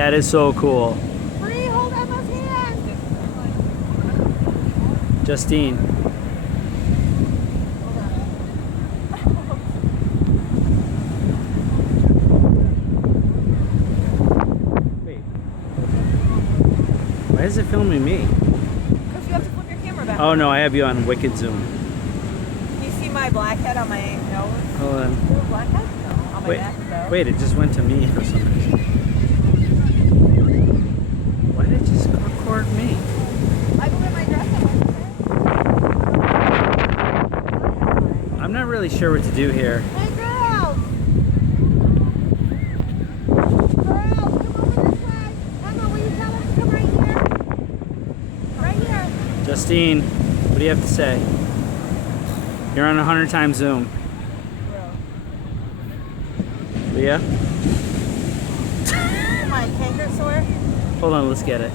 That is so cool. Bree, hold Emma's hand. Justine. Wait. Why is it filming me? Because you have to flip your camera back. Oh no, I have you on Wicked Zoom. Can you see my blackhead on my nose? Hold on. Is there a blackhead? No, on my Wait, neck though. wait, it just went to me for some reason. Why did it just record me? I put my dress on. I'm not really sure what to do here. Hey girls! Girls, come over this way. Emma, will you tell us to come right here? Right here. Justine, what do you have to say? You're on 100 times Zoom. Leah? My canker sore. Hold on, let's get it.